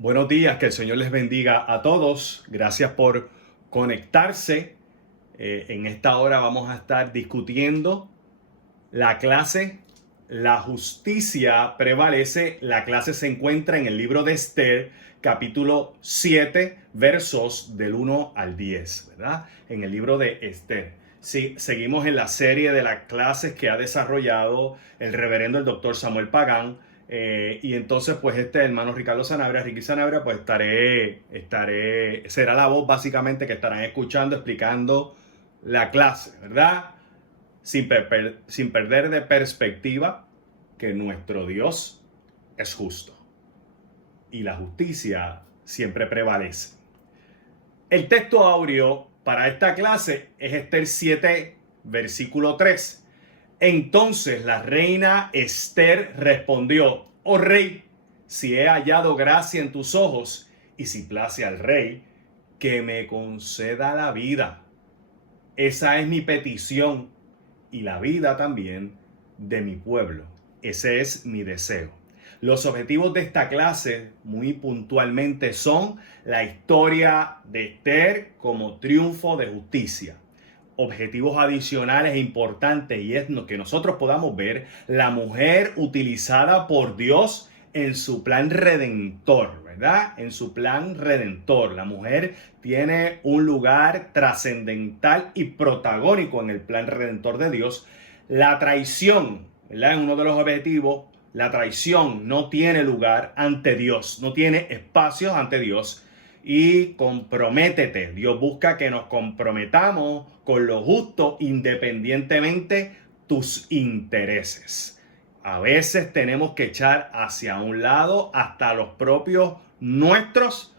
Buenos días, que el Señor les bendiga a todos. Gracias por conectarse. En esta hora vamos a estar discutiendo la clase La justicia prevalece. La clase se encuentra en el libro de Esther, capítulo 7, versos del 1 al 10, ¿verdad? En el libro de Esther. Sí, seguimos en la serie de las clases que ha desarrollado el reverendo el doctor Samuel Pagán. Y entonces, pues este hermano Ricardo Sanabria, Ricky Sanabria, pues será la voz básicamente que estarán escuchando, explicando la clase, ¿verdad? Sin perder de perspectiva que nuestro Dios es justo y la justicia siempre prevalece. El texto áureo para esta clase es Esther 7, versículo 3. Entonces la reina Esther respondió: oh rey, si he hallado gracia en tus ojos y si place al rey, que me conceda la vida. Esa es mi petición y la vida también de mi pueblo. Ese es mi deseo. Los objetivos de esta clase, muy puntualmente, son la historia de Esther como triunfo de justicia. Objetivos adicionales e importantes, y es que nosotros podamos ver la mujer utilizada por Dios en su plan redentor, ¿verdad? En su plan redentor. La mujer tiene un lugar trascendental y protagónico en el plan redentor de Dios. La traición, ¿verdad? En uno de los objetivos, la traición no tiene lugar ante Dios, no tiene espacios ante Dios. Y comprométete. Dios busca que nos comprometamos con lo justo independientemente tus intereses. A veces tenemos que echar hacia un lado hasta los propios nuestros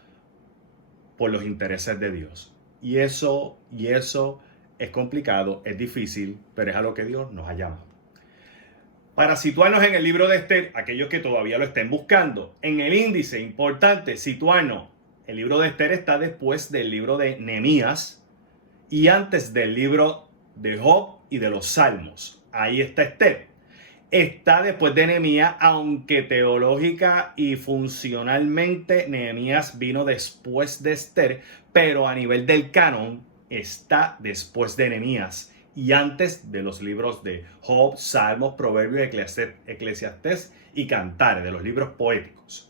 por los intereses de Dios. Y eso es complicado, es difícil, pero es a lo que Dios nos ha llamado. Para situarnos en el libro de Esther, aquellos que todavía lo estén buscando, en el índice importante, situarnos. El libro de Esther está después del libro de Nehemías y antes del libro de Job y de los Salmos. Ahí está Esther. Está después de Nehemías, aunque teológica y funcionalmente Nehemías vino después de Esther, pero a nivel del canon está después de Nehemías y antes de los libros de Job, Salmos, Proverbios, Eclesiastés y Cantares, de los libros poéticos.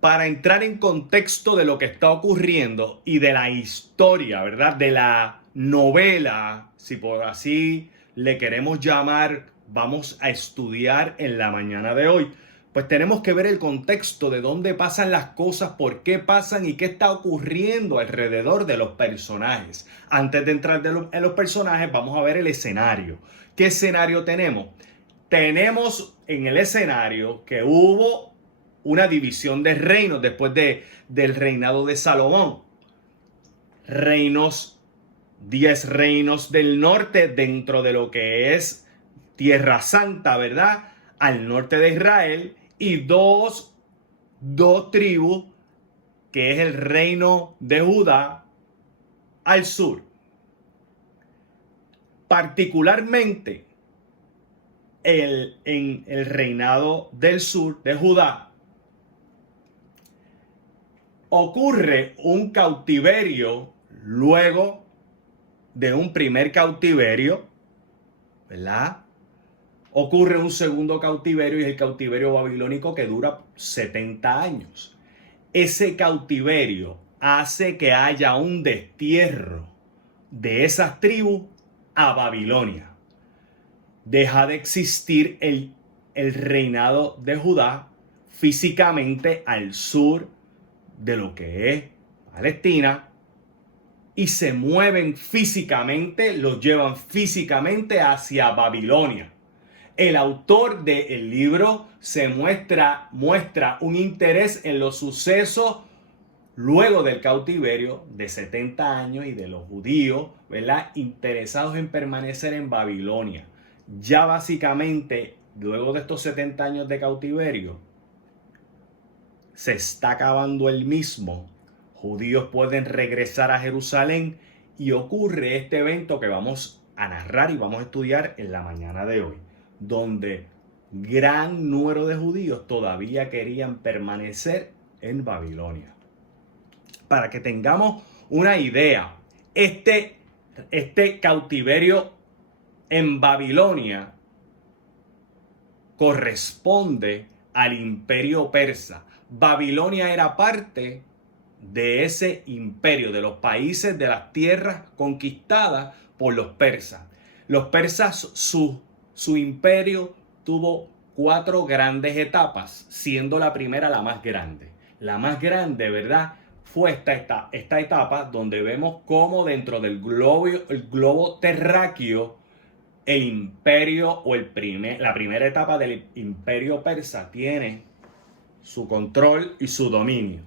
Para entrar en contexto de lo que está ocurriendo y de la historia, ¿verdad? De la novela, si por así le queremos llamar, vamos a estudiar en la mañana de hoy. Pues tenemos que ver el contexto de dónde pasan las cosas, por qué pasan y qué está ocurriendo alrededor de los personajes. Antes de entrar en los personajes, vamos a ver el escenario. ¿Qué escenario tenemos? Tenemos en el escenario que hubo una división de reinos después del reinado de Salomón. 10 reinos del norte dentro de lo que es Tierra Santa, ¿verdad? Al norte de Israel y dos tribus, que es el reino de Judá al sur. Particularmente en el reinado del sur de Judá, ocurre un cautiverio luego de un primer cautiverio, ¿verdad? Ocurre un segundo cautiverio y es el cautiverio babilónico que dura 70 años. Ese cautiverio hace que haya un destierro de esas tribus a Babilonia. Deja de existir el reinado de Judá físicamente al sur de lo que es Palestina y se mueven físicamente, los llevan físicamente hacia Babilonia. El autor del libro se muestra un interés en los sucesos luego del cautiverio de 70 años y de los judíos, ¿verdad?, interesados en permanecer en Babilonia. Ya básicamente, luego de estos 70 años de cautiverio, se está acabando el mismo. Judíos pueden regresar a Jerusalén y ocurre este evento que vamos a narrar y vamos a estudiar en la mañana de hoy, donde gran número de judíos todavía querían permanecer en Babilonia. Para que tengamos una idea, este cautiverio en Babilonia corresponde al imperio persa. Babilonia era parte de ese imperio, de los países, de las tierras conquistadas por los persas. Los persas, su imperio tuvo 4 grandes etapas, siendo la primera la más grande. La más grande, ¿verdad?, fue esta etapa donde vemos cómo dentro del globo terráqueo el imperio o la primera etapa del imperio persa tiene su control y su dominio.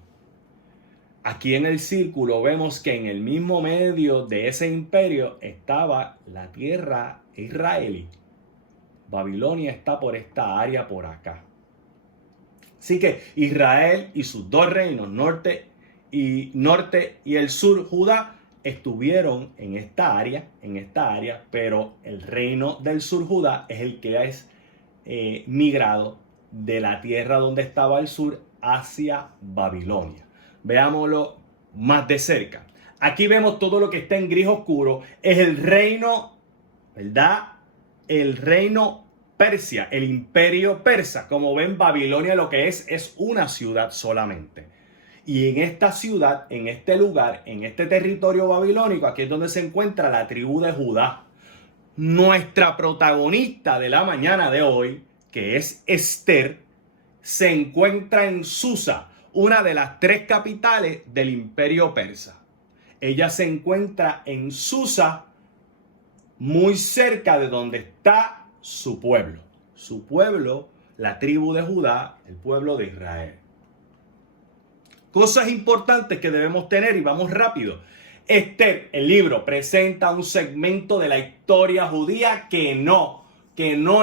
Aquí en el círculo vemos que en el mismo medio de ese imperio estaba la tierra israelí. Babilonia está por esta área por acá. Así que Israel y sus 2 reinos, norte y el sur, Judá, estuvieron en esta área, pero el reino del sur, Judá, es el que es migrado de la tierra donde estaba el sur hacia Babilonia. Veámoslo más de cerca. Aquí vemos todo lo que está en gris oscuro. Es el reino, ¿verdad? El reino Persia, el imperio persa. Como ven, Babilonia lo que es una ciudad solamente. Y en esta ciudad, en este lugar, en este territorio babilónico, aquí es donde se encuentra la tribu de Judá. Nuestra protagonista de la mañana de hoy, que es Esther, se encuentra en Susa, una de las 3 capitales del imperio persa. Ella se encuentra en Susa, muy cerca de donde está su pueblo. Su pueblo, la tribu de Judá, el pueblo de Israel. Cosas importantes que debemos tener, y vamos rápido. Esther, el libro, presenta un segmento de la historia judía que no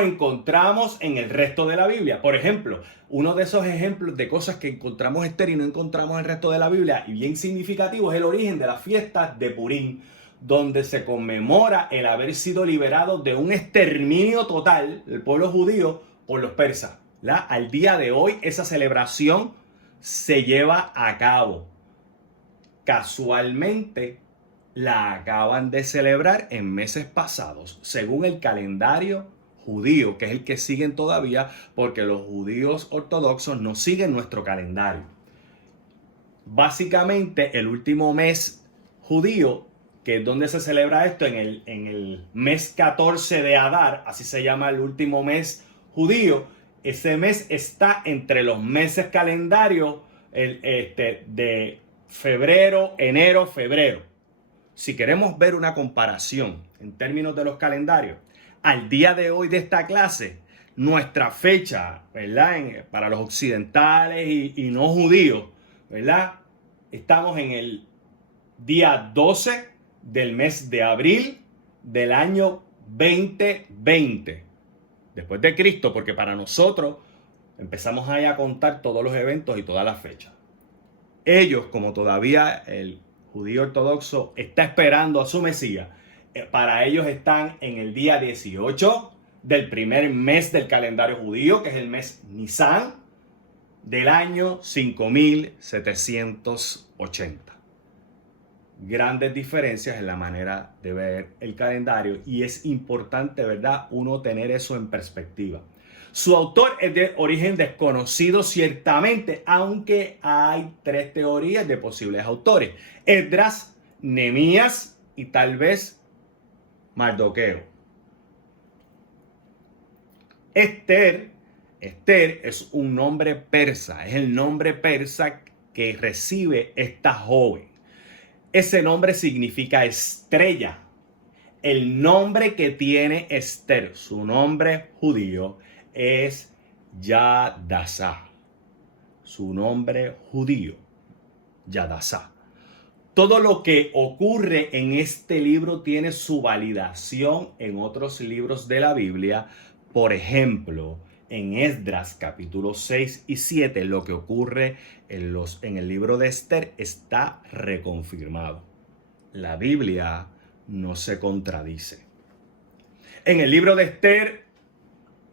encontramos en el resto de la Biblia. Por ejemplo, uno de esos ejemplos de cosas que encontramos en Esther y no encontramos en el resto de la Biblia, y bien significativo, es el origen de las fiestas de Purim, donde se conmemora el haber sido liberado de un exterminio total del pueblo judío por los persas. Al día de hoy, esa celebración se lleva a cabo. Casualmente, la acaban de celebrar en meses pasados, según el calendario judío, que es el que siguen todavía, porque los judíos ortodoxos no siguen nuestro calendario. Básicamente, el último mes judío, que es donde se celebra esto, en el mes 14 de Adar, así se llama el último mes judío. Ese mes está entre los meses calendarios de febrero, enero, febrero. Si queremos ver una comparación en términos de los calendarios, al día de hoy de esta clase, nuestra fecha, ¿verdad?, para los occidentales y no judíos, ¿verdad?, estamos en el día 12 del mes de abril del año 2020. Después de Cristo, porque para nosotros empezamos ahí a contar todos los eventos y todas las fechas. Ellos, como todavía el judío ortodoxo está esperando a su Mesías, para ellos están en el día 18 del primer mes del calendario judío, que es el mes Nisan, del año 5780. Grandes diferencias en la manera de ver el calendario, y es importante, ¿verdad?, uno tener eso en perspectiva. Su autor es de origen desconocido ciertamente, aunque hay 3 teorías de posibles autores: Esdras, Nehemías y tal vez Mardoqueo. Esther es un nombre persa, es el nombre persa que recibe esta joven. Ese nombre significa estrella. El nombre que tiene Esther, su nombre judío, es Yadasá. Su nombre judío, Yadasá. Todo lo que ocurre en este libro tiene su validación en otros libros de la Biblia. Por ejemplo, en Esdras capítulo 6 y 7, lo que ocurre en el libro de Esther está reconfirmado. La Biblia no se contradice. En el libro de Esther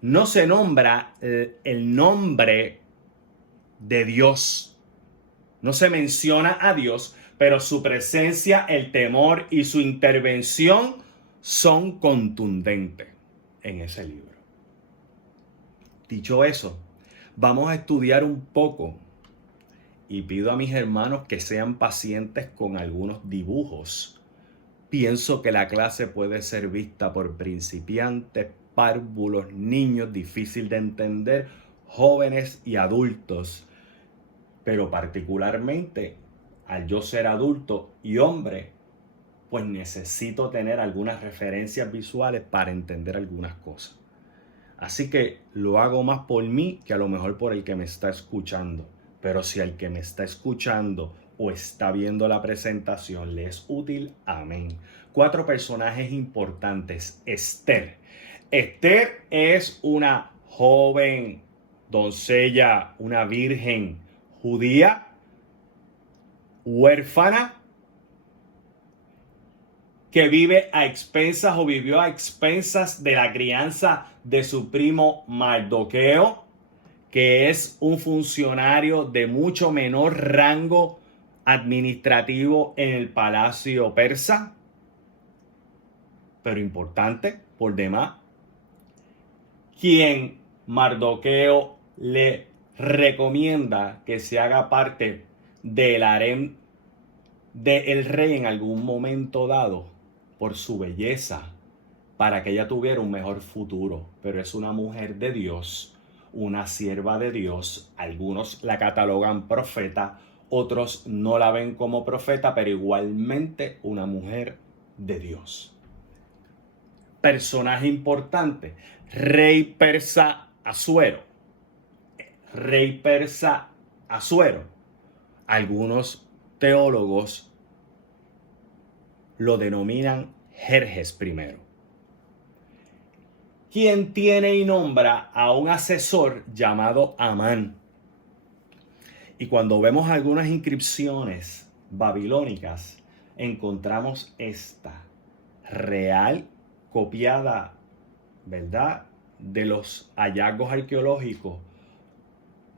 no se nombra el nombre de Dios. No se menciona a Dios, pero su presencia, el temor y su intervención son contundentes en ese libro. Dicho eso, vamos a estudiar un poco y pido a mis hermanos que sean pacientes con algunos dibujos. Pienso que la clase puede ser vista por principiantes, párvulos, niños, difícil de entender, jóvenes y adultos. Pero particularmente, al yo ser adulto y hombre, pues necesito tener algunas referencias visuales para entender algunas cosas. Así que lo hago más por mí que a lo mejor por el que me está escuchando. Pero si al que me está escuchando o está viendo la presentación le es útil, amén. 4 personajes importantes. Esther. Esther es una joven doncella, una virgen judía, huérfana, que vive a expensas o vivió a expensas de la crianza de su primo Mardoqueo, que es un funcionario de mucho menor rango administrativo en el palacio persa, pero importante por demás, quien Mardoqueo le recomienda que se haga parte del harem del rey en algún momento dado por su belleza, para que ella tuviera un mejor futuro. Pero es una mujer de Dios, una sierva de Dios. Algunos la catalogan profeta, otros no la ven como profeta, pero igualmente una mujer de Dios. Personaje importante, rey persa Asuero. Rey persa Asuero. Algunos teólogos lo denominan Jerjes I, quien tiene y nombra a un asesor llamado Amán. Y cuando vemos algunas inscripciones babilónicas, encontramos esta real copiada, ¿verdad?, de los hallazgos arqueológicos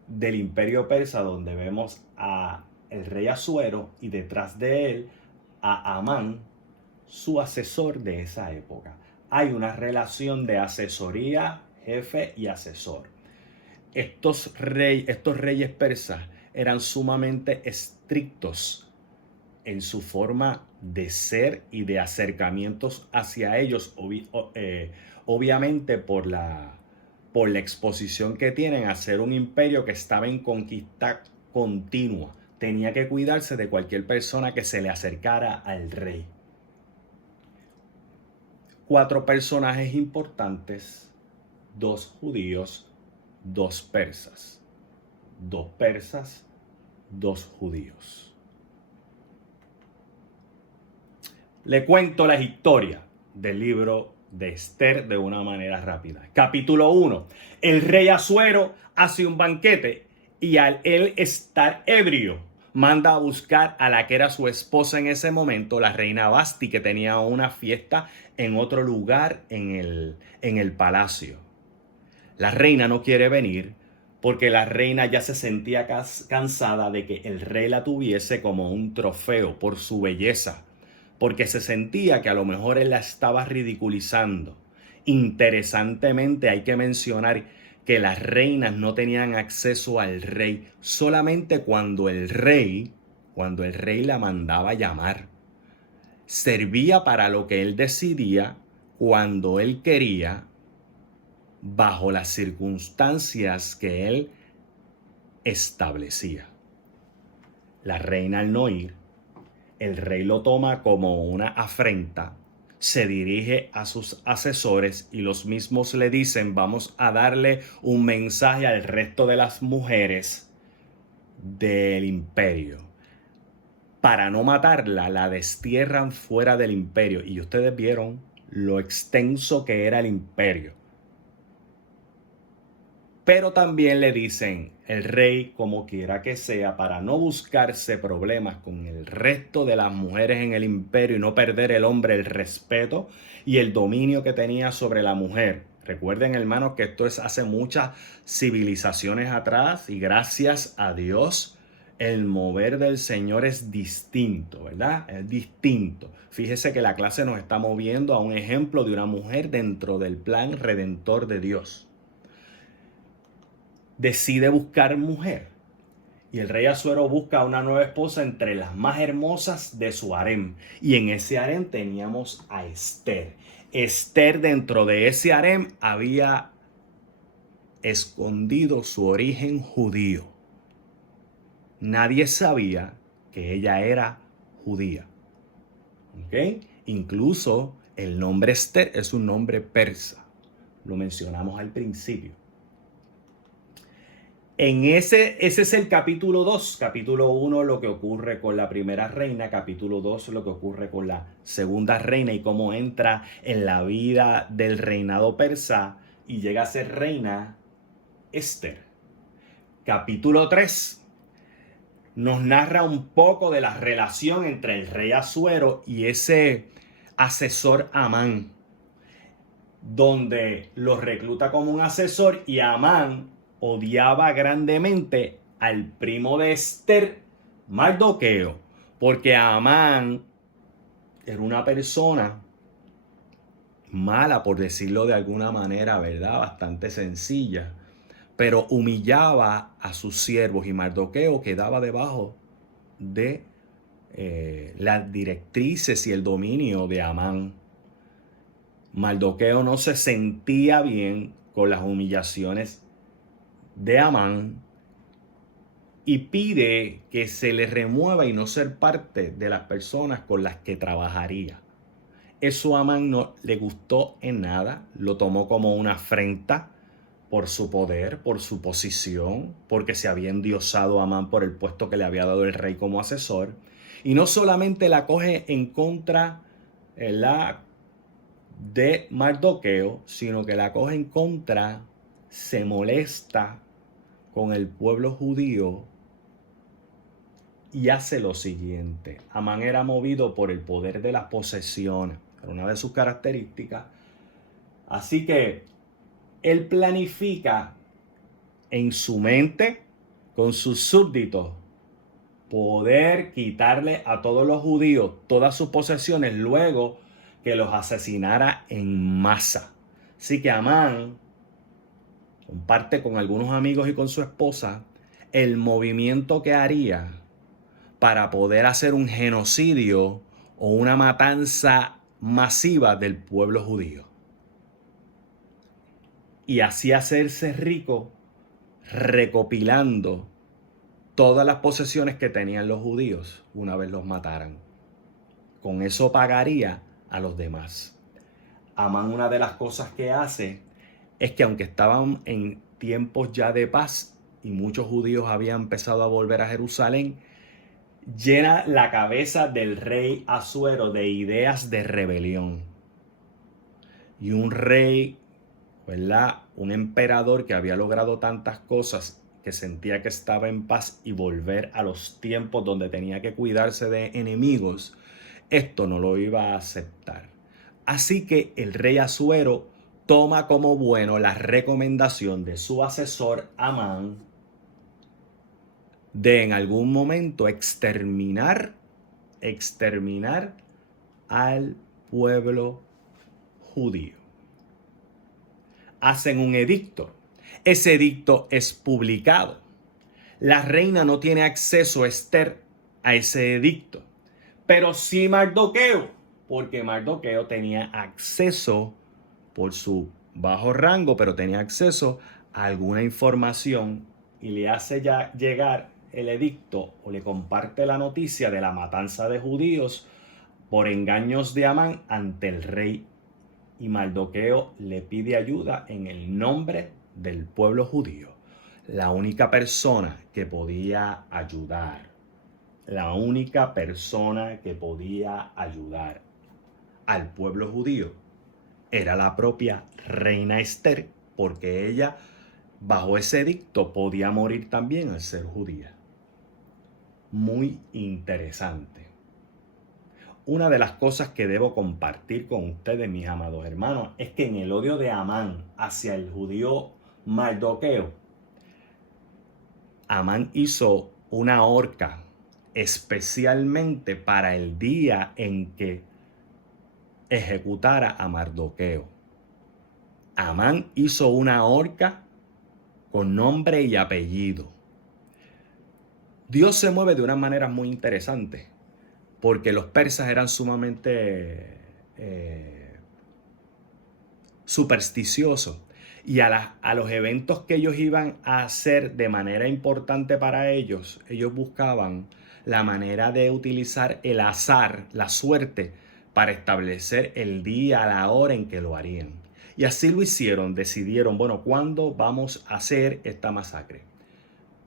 del Imperio Persa, donde vemos a el rey Asuero y detrás de él a Amán, su asesor de esa época. Hay una relación de asesoría, jefe y asesor. Estos reyes persas eran sumamente estrictos en su forma de ser y de acercamientos hacia ellos, obviamente por la exposición que tienen a ser un imperio que estaba en conquista continua. Tenía que cuidarse de cualquier persona que se le acercara al rey. 4 personajes importantes, 2 judíos, 2 persas. 2 persas, 2 judíos. Le cuento la historia del libro de Esther de una manera rápida. Capítulo 1. El rey Asuero hace un banquete y al él estar ebrio, manda a buscar a la que era su esposa en ese momento, la reina Vasti, que tenía una fiesta en otro lugar en el palacio. La reina no quiere venir porque la reina ya se sentía cansada de que el rey la tuviese como un trofeo por su belleza, porque se sentía que a lo mejor él la estaba ridiculizando. Interesantemente, hay que mencionar que las reinas no tenían acceso al rey solamente cuando el rey la mandaba llamar. Servía para lo que él decidía, cuando él quería, bajo las circunstancias que él establecía. La reina, al no ir, el rey lo toma como una afrenta, se dirige a sus asesores y los mismos le dicen: vamos a darle un mensaje al resto de las mujeres del imperio. Para no matarla, la destierran fuera del imperio. Y ustedes vieron lo extenso que era el imperio. Pero también le dicen: el rey, como quiera que sea, para no buscarse problemas con el resto de las mujeres en el imperio y no perder el hombre el respeto y el dominio que tenía sobre la mujer, Recuerden, hermanos, que esto es hace muchas civilizaciones atrás y gracias a Dios el mover del Señor es distinto, ¿verdad? Es distinto. Fíjese que la clase nos está moviendo a un ejemplo de una mujer dentro del plan redentor de Dios. Decide buscar mujer y el rey Asuero busca una nueva esposa entre las más hermosas de su harem. Y en ese harem teníamos a Esther. Esther, dentro de ese harem había escondido su origen judío. Nadie sabía que ella era judía. ¿Ok? Incluso el nombre Esther es un nombre persa. Lo mencionamos al principio. Ese es el capítulo 2. Capítulo 1, lo que ocurre con la primera reina. Capítulo 2, lo que ocurre con la segunda reina y cómo entra en la vida del reinado persa y llega a ser reina Esther. Capítulo 3 nos narra un poco de la relación entre el rey Asuero y ese asesor Amán, donde lo recluta como un asesor y Amán odiaba grandemente al primo de Esther, Mardoqueo, porque Amán era una persona mala, por decirlo de alguna manera, ¿verdad? Bastante sencilla, pero humillaba a sus siervos y Mardoqueo quedaba debajo de las directrices y el dominio de Amán. Mardoqueo no se sentía bien con las humillaciones de Amán y pide que se le remueva y no ser parte de las personas con las que trabajaría. Eso a Amán no le gustó en nada, lo tomó como una afrenta por su poder, por su posición, porque se había endiosado a Amán por el puesto que le había dado el rey como asesor. Y no solamente la coge en contra de Mardoqueo, sino que la coge en contra, se molesta con el pueblo judío y hace lo siguiente. Amán era movido por el poder de las posesiones, era una de sus características. Así que él planifica en su mente, con sus súbditos, poder quitarle a todos los judíos todas sus posesiones luego que los asesinara en masa. Así que Amán comparte con algunos amigos y con su esposa el movimiento que haría para poder hacer un genocidio o una matanza masiva del pueblo judío. Y así hacerse rico recopilando todas las posesiones que tenían los judíos una vez los mataran. Con eso pagaría a los demás. Amán, una de las cosas que hace es que aunque estaban en tiempos ya de paz y muchos judíos habían empezado a volver a Jerusalén, llena la cabeza del rey Asuero de ideas de rebelión. Y un rey, ¿verdad? Un emperador que había logrado tantas cosas, que sentía que estaba en paz y volver a los tiempos donde tenía que cuidarse de enemigos, esto no lo iba a aceptar. Así que el rey Asuero toma como bueno la recomendación de su asesor Amán de en algún momento exterminar al pueblo judío. Hacen un edicto. Ese edicto es publicado. La reina no tiene acceso, Esther, a ese edicto, pero sí Mardoqueo, porque Mardoqueo tenía acceso por su bajo rango, pero tenía acceso a alguna información y le hace ya llegar el edicto o le comparte la noticia de la matanza de judíos por engaños de Amán ante el rey. Y Mardoqueo le pide ayuda en el nombre del pueblo judío. La única persona que podía ayudar. La única persona que podía ayudar al pueblo judío era la propia reina Esther, porque ella, bajo ese edicto, podía morir también al ser judía. Muy interesante. una de las cosas que debo compartir con ustedes, mis amados hermanos, es que en el odio de Amán hacia el judío Mardoqueo, Amán hizo una horca especialmente para el día en que ejecutara a Mardoqueo. Amán hizo una horca con nombre y apellido. Dios se mueve de una manera muy interesante, porque los persas eran sumamente supersticiosos, y a los eventos que ellos iban a hacer de manera importante para ellos buscaban la manera de utilizar el azar, la suerte, para establecer el día, la hora en que lo harían. Y así lo hicieron, decidieron, bueno, ¿cuándo vamos a hacer esta masacre?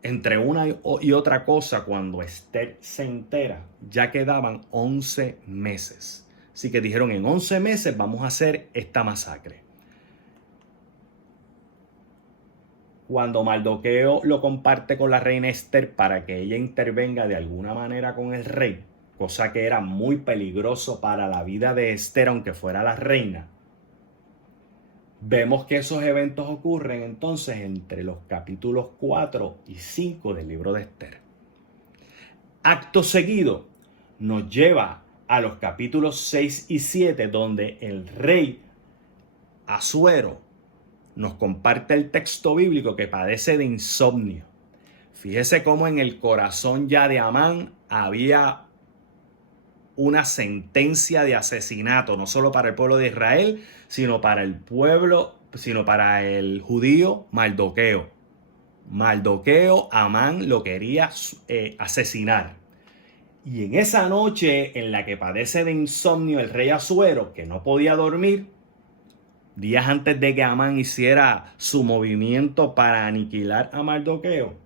Entre una y otra cosa, cuando Esther se entera, ya quedaban 11 meses. Así que dijeron, en 11 meses vamos a hacer esta masacre. Cuando Mardoqueo lo comparte con la reina Esther para que ella intervenga de alguna manera con el rey, cosa que era muy peligroso para la vida de Esther, aunque fuera la reina, vemos que esos eventos ocurren entonces entre los capítulos 4 y 5 del libro de Esther. Acto seguido nos lleva a los capítulos 6 y 7, donde el rey Asuero nos comparte el texto bíblico que padece de insomnio. Fíjese cómo en el corazón ya de Amán había una sentencia de asesinato, no solo para el pueblo de Israel, sino para el judío Mardoqueo. Mardoqueo, Amán lo quería asesinar. Y en esa noche en la que padece de insomnio el rey Asuero, que no podía dormir, días antes de que Amán hiciera su movimiento para aniquilar a Mardoqueo,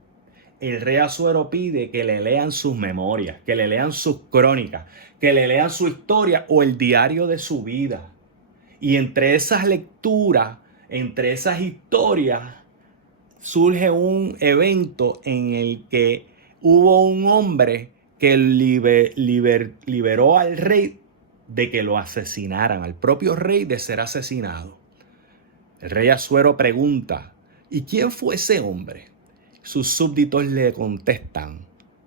el rey Asuero pide que le lean sus memorias, que le lean sus crónicas, que le lean su historia o el diario de su vida. Y entre esas lecturas, entre esas historias, surge un evento en el que hubo un hombre que liberó al rey de que lo asesinaran, al propio rey de ser asesinado. El rey Asuero pregunta, ¿y quién fue ese hombre? Sus súbditos le contestan,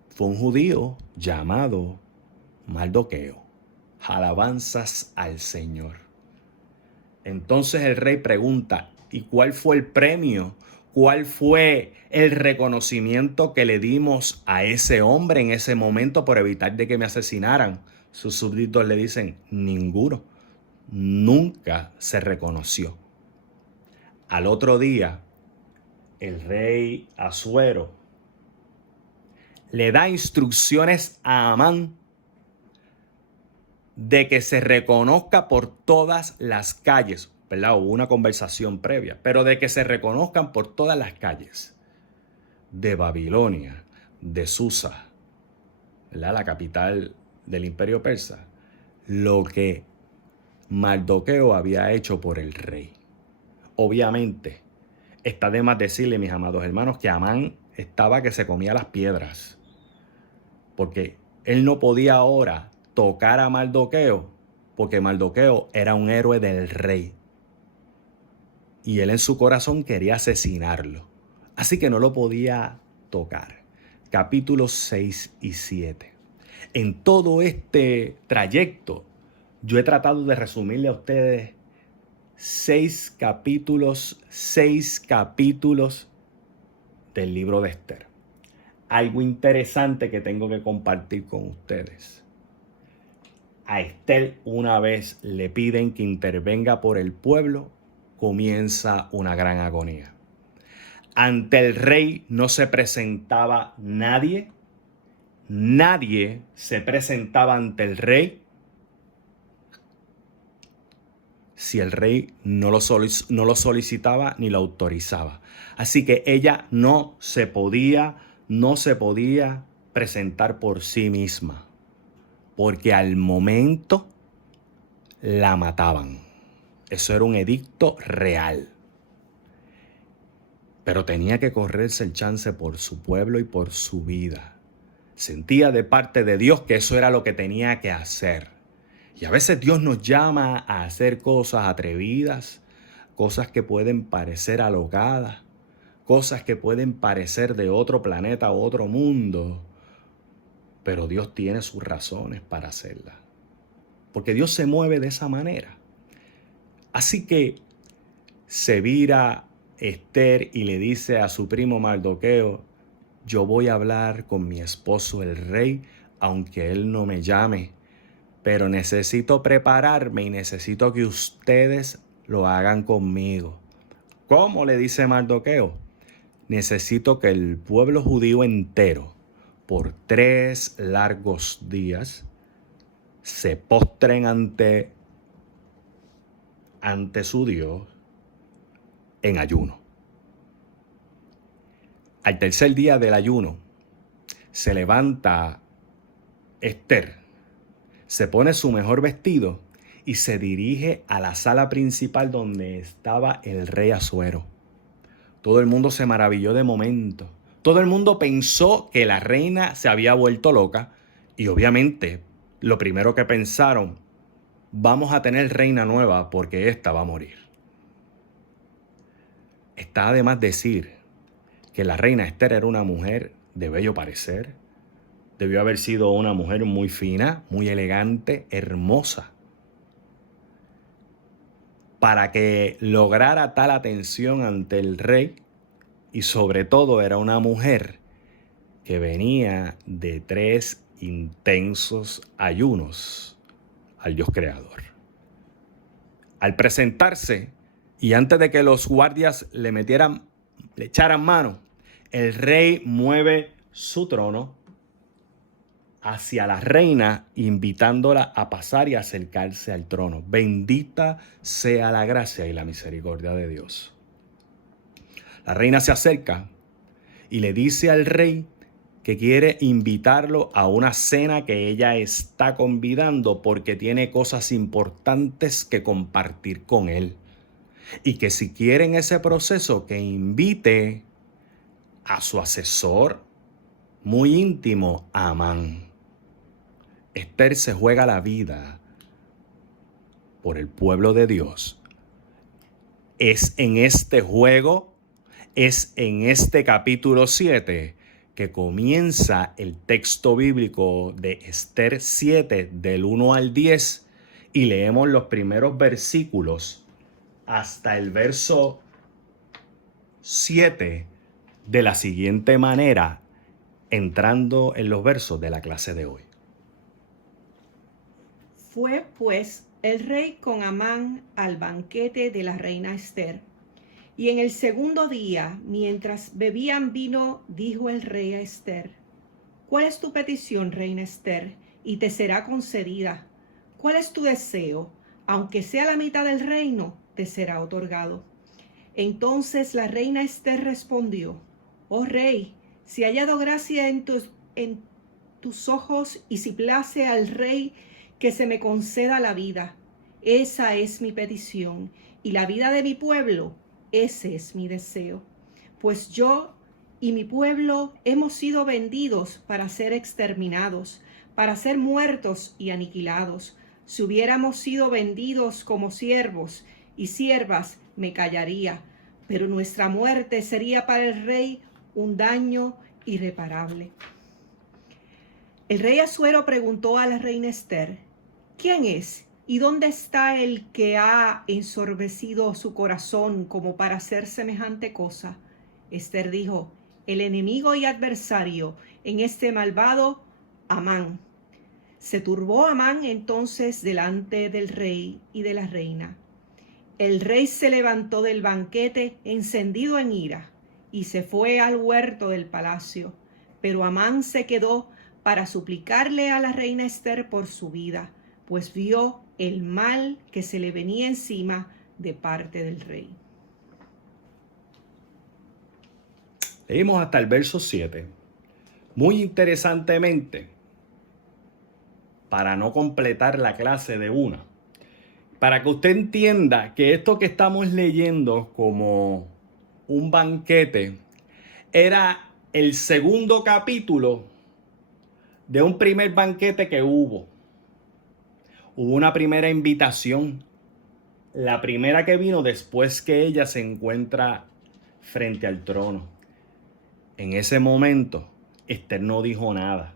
fue un judío llamado Mardoqueo. Alabanzas al Señor. Entonces el rey pregunta, ¿y cuál fue el premio? ¿Cuál fue el reconocimiento que le dimos a ese hombre en ese momento por evitar de que me asesinaran? Sus súbditos le dicen, ninguno. Nunca se reconoció. Al otro día, el rey Asuero le da instrucciones a Amán de que se reconozca por todas las calles, ¿verdad? Hubo una conversación previa, pero de que se reconozcan por todas las calles de Babilonia, de Susa, ¿verdad? La capital del imperio persa, lo que Mardoqueo había hecho por el rey. Obviamente, está de más decirle, mis amados hermanos, que Amán estaba que se comía las piedras, porque él no podía ahora tocar a Mardoqueo, porque Mardoqueo era un héroe del rey y él en su corazón quería asesinarlo, así que no lo podía tocar. Capítulos 6 y 7. En todo este trayecto, yo he tratado de resumirle a ustedes 6 capítulos del libro de Esther. Algo interesante que tengo que compartir con ustedes. A Esther, una vez le piden que intervenga por el pueblo, comienza una gran agonía. Ante el rey no se presentaba nadie. Nadie se presentaba ante el rey si el rey no lo solicitaba ni lo autorizaba. Así que ella no se podía presentar por sí misma, porque al momento la mataban. Eso era un edicto real. Pero tenía que correrse el chance por su pueblo y por su vida. Sentía de parte de Dios que eso era lo que tenía que hacer. Y a veces Dios nos llama a hacer cosas atrevidas, cosas que pueden parecer alocadas, cosas que pueden parecer de otro planeta o otro mundo, pero Dios tiene sus razones para hacerlas, porque Dios se mueve de esa manera. Así que se vira Esther y le dice a su primo Mardoqueo: yo voy a hablar con mi esposo el rey, aunque él no me llame, pero necesito prepararme y necesito que ustedes lo hagan conmigo. ¿Cómo? Le dice Mardoqueo. Necesito que el pueblo judío entero, por 3 largos días, se postren ante su Dios en ayuno. Al tercer día del ayuno, se levanta Esther, se pone su mejor vestido y se dirige a la sala principal donde estaba el rey Asuero. Todo el mundo se maravilló de momento. Todo el mundo pensó que la reina se había vuelto loca y obviamente lo primero que pensaron: vamos a tener reina nueva porque esta va a morir. Está además decir que la reina Esther era una mujer de bello parecer. Debió haber sido una mujer muy fina, muy elegante, hermosa. Para que lograra tal atención ante el rey, y sobre todo era una mujer que venía de 3 intensos ayunos al Dios creador. Al presentarse, y antes de que los guardias le echaran mano, el rey mueve su trono hacia la reina, invitándola a pasar y acercarse al trono. Bendita sea la gracia y la misericordia de Dios. La reina se acerca y le dice al rey que quiere invitarlo a una cena que ella está convidando porque tiene cosas importantes que compartir con él. Y que si quiere en ese proceso, que invite a su asesor muy íntimo, Amán. Esther se juega la vida por el pueblo de Dios. Es en este juego, es en este capítulo 7 que comienza el texto bíblico de Esther 7 del 1 al 10 y leemos los primeros versículos hasta el verso 7 de la siguiente manera, entrando en los versos de la clase de hoy. Fue pues el rey con Amán al banquete de la reina Esther. Y en el segundo día, mientras bebían vino, dijo el rey a Esther: ¿cuál es tu petición, reina Esther? Y te será concedida. ¿Cuál es tu deseo? Aunque sea la mitad del reino, te será otorgado. Entonces la reina Esther respondió: oh rey, si he hallado gracia en tus ojos y si place al rey que se me conceda la vida. Esa es mi petición, y la vida de mi pueblo, ese es mi deseo. Pues yo y mi pueblo hemos sido vendidos para ser exterminados, para ser muertos y aniquilados. Si hubiéramos sido vendidos como siervos y siervas, me callaría, pero nuestra muerte sería para el rey un daño irreparable. El rey Asuero preguntó a la reina Esther: ¿quién es y dónde está el que ha ensorbecido su corazón como para hacer semejante cosa? Esther dijo: el enemigo y adversario en este malvado Amán. Se turbó Amán entonces delante del rey y de la reina. El rey se levantó del banquete encendido en ira y se fue al huerto del palacio. Pero Amán se quedó para suplicarle a la reina Esther por su vida, pues vio el mal que se le venía encima de parte del rey. Leímos hasta el verso 7. Muy interesantemente, para no completar la clase de una, para que usted entienda que esto que estamos leyendo como un banquete era el segundo capítulo de un primer banquete que hubo. Hubo una primera invitación, la primera que vino después que ella se encuentra frente al trono. En ese momento, Esther no dijo nada.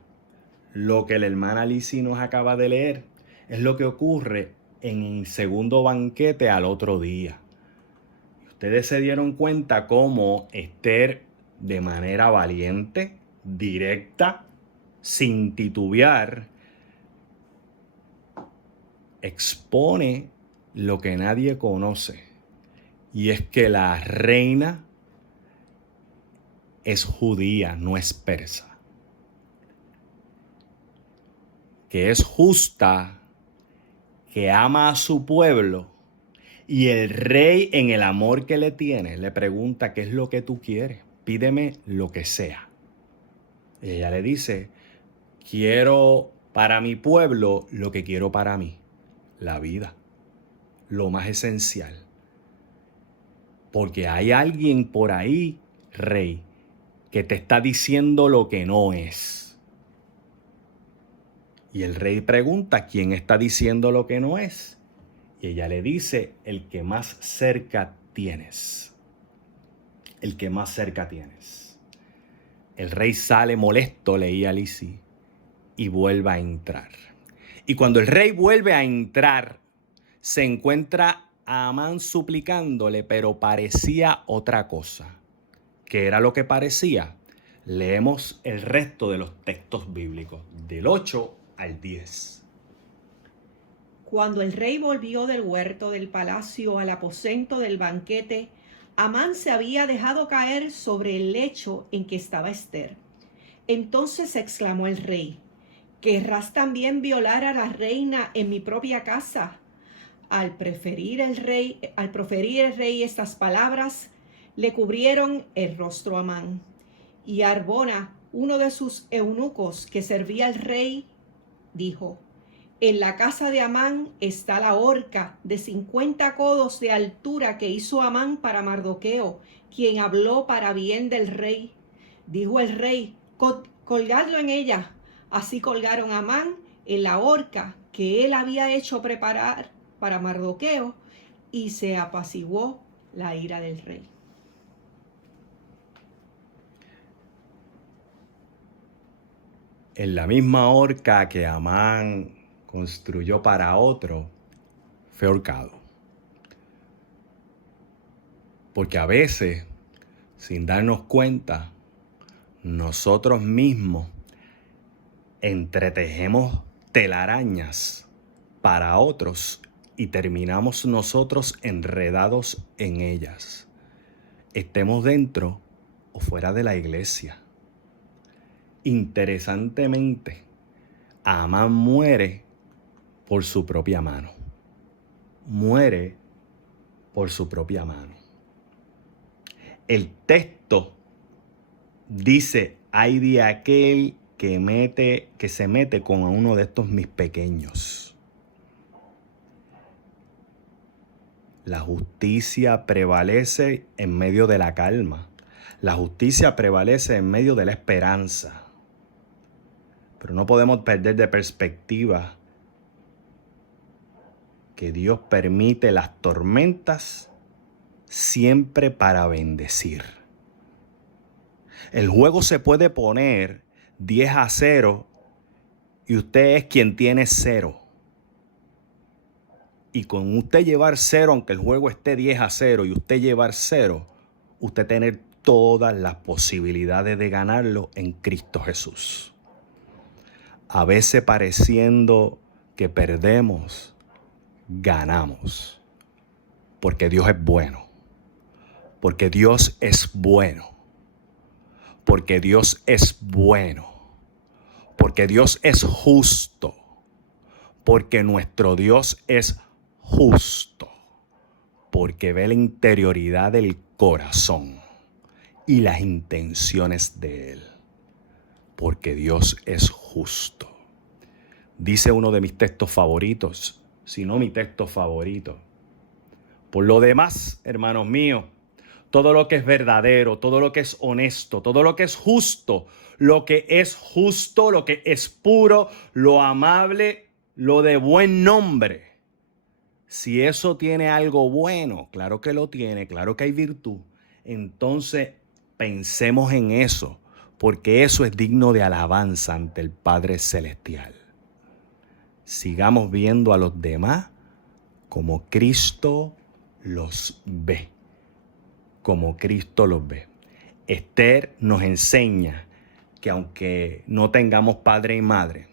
Lo que la hermana Lizzie nos acaba de leer es lo que ocurre en el segundo banquete al otro día. Ustedes se dieron cuenta cómo Esther, de manera valiente, directa, sin titubear, expone lo que nadie conoce. Y es que la reina es judía, no es persa. Que es justa, que ama a su pueblo, y el rey, en el amor que le tiene, le pregunta: ¿qué es lo que tú quieres? Pídeme lo que sea. Y ella le dice: quiero para mi pueblo lo que quiero para mí, la vida, lo más esencial. Porque hay alguien por ahí, rey, que te está diciendo lo que no es. Y el rey pregunta: ¿quién está diciendo lo que no es? Y ella le dice: el que más cerca tienes. El que más cerca tienes. El rey sale molesto, leía Lizzie, y vuelve a entrar. Y cuando el rey vuelve a entrar, se encuentra a Amán suplicándole, pero parecía otra cosa. ¿Qué era lo que parecía? Leemos el resto de los textos bíblicos, del 8 al 10. Cuando el rey volvió del huerto del palacio al aposento del banquete, Amán se había dejado caer sobre el lecho en que estaba Esther. Entonces exclamó el rey: ¿querrás también violar a la reina en mi propia casa? Al proferir el rey estas palabras, le cubrieron el rostro a Amán. Y Arbona, uno de sus eunucos que servía al rey, dijo: en la casa de Amán está la horca de 50 codos de altura que hizo Amán para Mardoqueo, quien habló para bien del rey. Dijo el rey: colgadlo en ella. Así colgaron a Amán en la horca que él había hecho preparar para Mardoqueo, y se apaciguó la ira del rey. En la misma horca que Amán construyó para otro, fue ahorcado. Porque a veces, sin darnos cuenta, nosotros mismos entretejemos telarañas para otros y terminamos nosotros enredados en ellas, estemos dentro o fuera de la iglesia. Interesantemente, Amán muere por su propia mano. Muere por su propia mano. El texto dice: ay de aquel que se mete con uno de estos mis pequeños. La justicia prevalece en medio de la calma. La justicia prevalece en medio de la esperanza. Pero no podemos perder de perspectiva que Dios permite las tormentas siempre para bendecir. El juego se puede poner 10-0 y usted es quien tiene 0. Y con usted llevar 0, aunque el juego esté 10-0 y usted llevar 0, usted tener todas las posibilidades de ganarlo en Cristo Jesús. A veces pareciendo que perdemos, ganamos. Porque Dios es bueno. Porque Dios es bueno. Porque Dios es bueno. Porque Dios es justo. Porque nuestro Dios es justo. Porque ve la interioridad del corazón y las intenciones de Él. Porque Dios es justo. Dice uno de mis textos favoritos, si no mi texto favorito: por lo demás, hermanos míos, todo lo que es verdadero, todo lo que es honesto, todo lo que es justo, lo que es puro, lo amable, lo de buen nombre. Si eso tiene algo bueno, claro que lo tiene, claro que hay virtud, entonces pensemos en eso, porque eso es digno de alabanza ante el Padre Celestial. Sigamos viendo a los demás como Cristo los ve, como Cristo los ve. Esther nos enseña que aunque no tengamos padre y madre,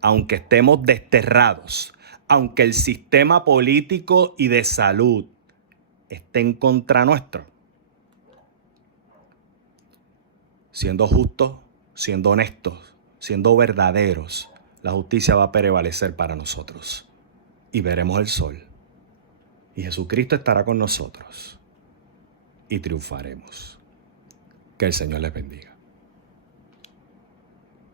aunque estemos desterrados, aunque el sistema político y de salud esté en contra nuestro, siendo justos, siendo honestos, siendo verdaderos, la justicia va a prevalecer para nosotros y veremos el sol. Y Jesucristo estará con nosotros y triunfaremos. Que el Señor les bendiga.